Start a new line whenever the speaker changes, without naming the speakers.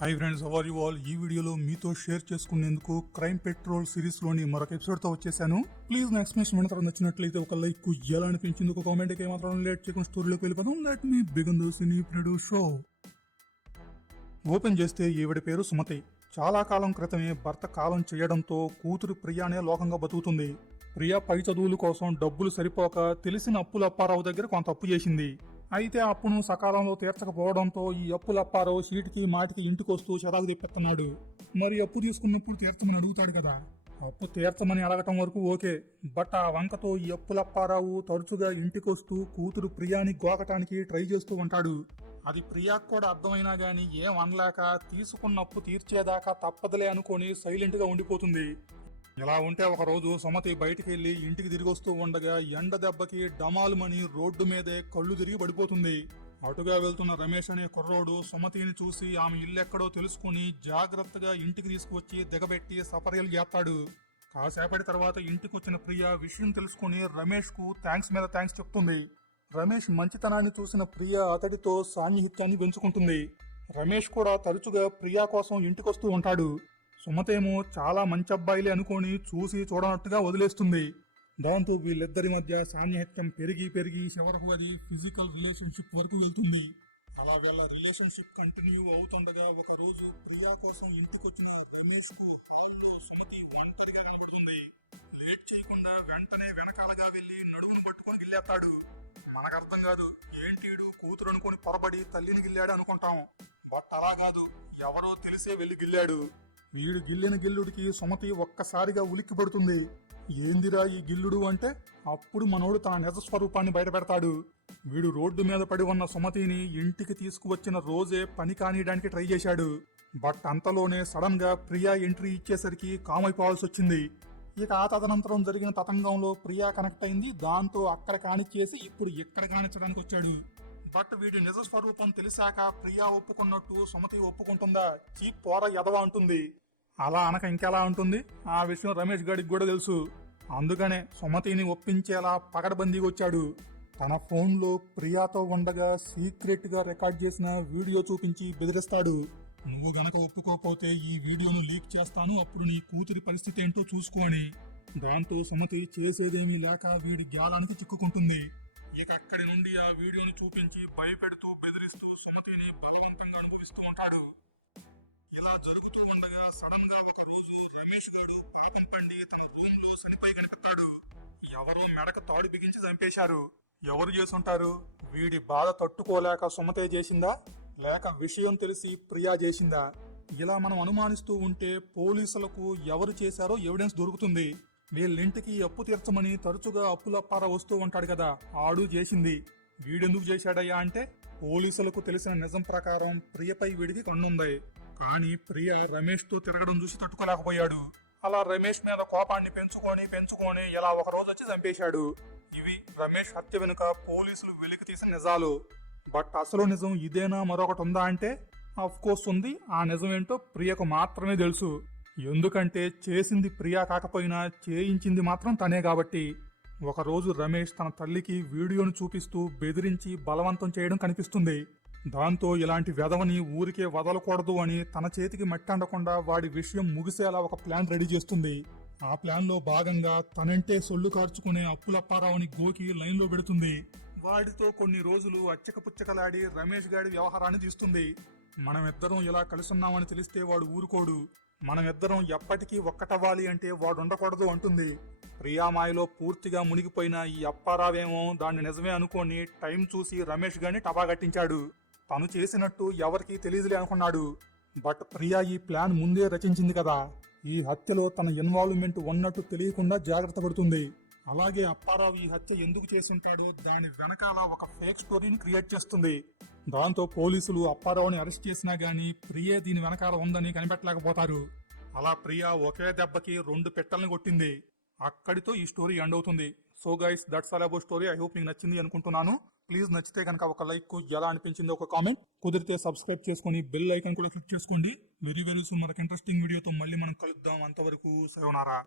Hi friends how are you all ఈ వీడియోలో మీతో షేర్ చేసుకునేందుకు క్రైమ్ పెట్రోల్ సిరీస్లోని మరొక ఎపిసోడ్తో వచ్చేసాను. ప్లీజ్ నా ఎక్స్ప్లెనేషన్ వినతరం నచ్చినట్లయితే ఒక లైక్ ఎలా అనిపించింది ఒక కామెంట్కి మాత్రం లేట్ చేయకుండా స్టోరీలోకి వెళ్ళిపోదాం. లెట్ మీ బిగన్ ద సినీ ప్రెడు షో ఓపెన్ చేస్తే ఈవిడ పేరు సుమతి. చాలా కాలం క్రితమే భర్త కాలం చేయడంతో కూతురు ప్రియానే లోకంగా బతుకుతుంది. ప్రియా పై చదువుల కోసం డబ్బులు సరిపోక తెలిసిన అప్పుల అప్పారావు దగ్గర కొంత అప్పు చేసింది. అయితే అప్పును సకాలంలో తీర్చకపోవడంతో ఈ అప్పులప్పారో అప్పారావు సీటుకి మాటికి ఇంటికొస్తూ చెరాకు తెప్పిస్తున్నాడు. మరి అప్పు తీసుకున్నప్పుడు తీర్చమని అడుగుతాడు కదా. అప్పు తీర్చమని అడగటం వరకు ఓకే. బట్ ఆ వంకతో ఈ అప్పులప్పారావు తరచుగా ఇంటికొస్తూ కూతురు ప్రియాని గోకటానికి ట్రై చేస్తూ ఉంటాడు. అది ప్రియాకు కూడా అర్థమైనా గాని ఏం అనలేక తీసుకున్న అప్పు తీర్చేదాకా తప్పదులే అనుకొని సైలెంట్గా ఉండిపోతుంది. ఇలా ఉంటే ఒక రోజు సుమతి బయటికి వెళ్ళి ఇంటికి తిరిగి వస్తూ ఉండగా ఎండ దెబ్బకి డమాలుమని రోడ్డు మీదే కళ్ళు తిరిగి పడిపోతుంది. అటుగా వెళ్తున్న రమేష్ అనే కుర్రోడు సుమతిని చూసి ఆమె ఇల్లెక్కడో తెలుసుకుని జాగ్రత్తగా ఇంటికి తీసుకువచ్చి దిగబెట్టి సపర్యలు చేస్తాడు. కాసేపటి తర్వాత ఇంటికి వచ్చిన ప్రియ విషయం తెలుసుకుని రమేష్కు థ్యాంక్స్ మీద థ్యాంక్స్ చెప్తుంది. రమేష్ మంచితనాన్ని చూసిన ప్రియ అతడితో సాన్నిహిత్యాన్ని పెంచుకుంటుంది. రమేష్ కూడా తరచుగా ప్రియా కోసం ఇంటికొస్తూ ఉంటాడు. సుమతేమో చాలా మంచి అబ్బాయిలే అనుకొని చూసి చూడనట్టుగా వదిలేస్తుంది. దాంతో వీళ్ళిద్దరి మధ్య సాన్నిహిత్యం పెరిగి పెరిగి చివరకు అది ఫిజికల్ రిలేషన్షిప్ వరకు వెళ్తుంది. అలా వీళ్ళ రిలేషన్షిప్ కంటిన్యూ అవుతుండగా ఒక రోజు ప్రియా కోసం ఇంటికొచ్చిన రమేష్కు హాల్లో సుమతి ఒంటరిగా లేట్ చేయకుండా వెంటనే వెనకాలగా వెళ్ళి నడుమును పట్టుకొని గిల్లేస్తాడు. మనకు అర్థం కాదు ఏంటిడు కూతురు అనుకొని పొరబడి తల్లిని గిల్లాడు అనుకుంటాం. బట్ అలా కాదు ఎవరో తెలిసే వెళ్ళి గిల్లాడు. వీడు గిల్లిన గిల్లుడికి సుమతి ఒక్కసారిగా ఉలిక్కిపడుతుంది. ఏందిరా ఈ గిల్లుడు అంటే? అప్పుడు మనోడు తన నిజ స్వరూపాన్ని బయటపెడతాడు. వీడు రోడ్డు మీద పడి ఉన్న సుమతిని ఇంటికి తీసుకువచ్చిన రోజే పని కానియడానికి ట్రై చేశాడు. బట్ అంతలోనే సడన్గా ప్రియా ఎంట్రీ ఇచ్చేసరికి కామైపోవాల్సి వచ్చింది ఇక ఆ తదనంతరం జరిగిన తతంగంలో ప్రియా కనెక్ట్ అయింది దాంతో అక్కడ కానిచ్చేసి ఇప్పుడు ఇక్కడ కానిచ్చడానికి వచ్చాడు బట్ వీడి నిజ స్వరూపం తెలిసాక ప్రియా ఒప్పుకున్నట్టు సుమతి ఒప్పుకుంటుందా? చీ పోర ఎదవ అంటుంది. అలా అనక ఇంకెలా ఉంటుంది? ఆ విషయం రమేష్ గడికి కూడా తెలుసు. అందుకనే సుమతిని ఒప్పించేలా పగడబందీ వచ్చాడు. తన ఫోన్లో ప్రియాతో ఉండగా సీక్రెట్గా రికార్డ్ చేసిన వీడియో చూపించి బెదిరిస్తాడు. నువ్వు గనక ఒప్పుకోకపోతే ఈ వీడియోను లీక్ చేస్తాను అప్పుడు నీ కూతురి పరిస్థితి ఏంటో చూసుకోని దాంతో సుమతి చేసేదేమీ లేక వీడి గ్యాలానికి చిక్కుకుంటుంది. ఇక అక్కడి నుండి ఆ వీడియోను చూపించి భయపెడుతూ బెదిరిస్తూ సుమతిని బలవంతంగా అనుభవిస్తూ ఉంటాడు ఇలా జరుగుతూ ఉండగా సడన్గా ఒక రోజు రమేష్ గారు పాపం పండి తన రూమ్లో చనిపోయి కనిపిస్తాడు. ఎవరో మెడకు తాడు బిగించి చంపేశారు. ఎవరు చేసుంటారు? వీడి బాధ తట్టుకోలేక సుమతే చేసిందా? లేక విషయం తెలిసి ప్రియా చేసిందా? ఇలా మనం అనుమానిస్తూ ఉంటే పోలీసులకు ఎవరు చేశారో ఎవిడెన్స్ దొరుకుతుంది. వీళ్ళింటికి అప్పు తీర్చమని తరచుగా అప్పులప్పార వస్తూ ఉంటాడు కదా ఆడు చేసింది. వీడెందుకు చేశాడయ్యా అంటే పోలీసులకు తెలిసిన నిజం ప్రకారం ప్రియపై వీడికి కన్నుంది. కానీ ప్రియ రమేష్తో తిరగడం చూసి తట్టుకోలేకపోయాడు. అలా రమేష్ మీద కోపాన్ని పెంచుకొని పెంచుకొని ఇలా ఒక రోజు వచ్చి చంపేశాడు. ఇవి రమేష్ హత్య వెనుక పోలీసులు వెలికి తీసిన నిజాలు. బట్ అసలు నిజం ఇదేనా మరొకటి ఉందా అంటే అఫ్ కోర్స్ ఉంది. ఆ నిజం ఏంటో ప్రియకు మాత్రమే తెలుసు. ఎందుకంటే చేసింది ప్రియా కాకపోయినా చేయించింది మాత్రం తనే కాబట్టి. ఒకరోజు రమేష్ తన తల్లికి వీడియోను చూపిస్తూ బెదిరించి బలవంతం చేయడం కనిపిస్తుంది. దాంతో ఇలాంటి వెధవని ఊరికే వదలకూడదు అని తన చేతికి మట్టి అండకుండా వాడి విషయం ముగిసేలా ఒక ప్లాన్ రెడీ చేస్తుంది. ఆ ప్లాన్లో భాగంగా తనంటే సొల్లు కార్చుకునే అప్పులప్పారావుని గోకి లైన్లో పెడుతుంది. వాడితో కొన్ని రోజులు అచ్చక పుచ్చకలాడి రమేష్ గాడి వ్యవహారాన్ని తీస్తుంది. మనమిద్దరం ఇలా కలుసున్నామని తెలిస్తే వాడు ఊరుకోడు. మనమిద్దరం ఎప్పటికీ ఒక్కటవ్వాలి అంటే వాడు ఉండకూడదు అంటుంది. ప్రియామాయలో పూర్తిగా మునిగిపోయిన ఈ అప్పారావేమో దాన్ని నిజమే అనుకొని టైం చూసి రమేష్ గాని టపాగట్టించాడు తను చేసినట్టు ఎవరికీ తెలియదులే అనుకున్నాడు. బట్ ప్రియా ఈ ప్లాన్ ముందే రచించింది కదా. ఈ హత్యలో తన ఇన్వాల్వ్మెంట్ ఉన్నట్టు తెలియకుండా జాగ్రత్త పడుతుంది. అలాగే అప్పారావు ఈ హత్య ఎందుకు చేసుంటాడో దాని వెనకాల ఒక ఫేక్ స్టోరీని క్రియేట్ చేస్తుంది. దాంతో పోలీసులు అప్పారావుని అరెస్ట్ చేసినా గానీ ప్రియే దీని వెనకాల ఉందని కనిపెట్టలేకపోతారు. అలా ప్రియా ఒకే దెబ్బకి రెండు పెట్టెల్ని కొట్టింది. అక్కడితో ఈ స్టోరీ ఎండ్ అవుతుంది. So guys that's all about story I hope మీకు నచ్చింది అనుకుంటున్నాను. ప్లీజ్ నచ్చితే కనుక ఒక లైక్ ఎలా అనిపించింది ఒక కామెంట్ కుదిరితే సబ్స్క్రైబ్ చేసుకొని బెల్ ఐకన్ కూడా క్లిక్ చేసుకోండి. వెరీ వెరీ సో మనకి ఇంట్రెస్టింగ్ వీడియోతో మళ్ళీ మనం కలుద్దాం. అంతవరకు సయోనారా.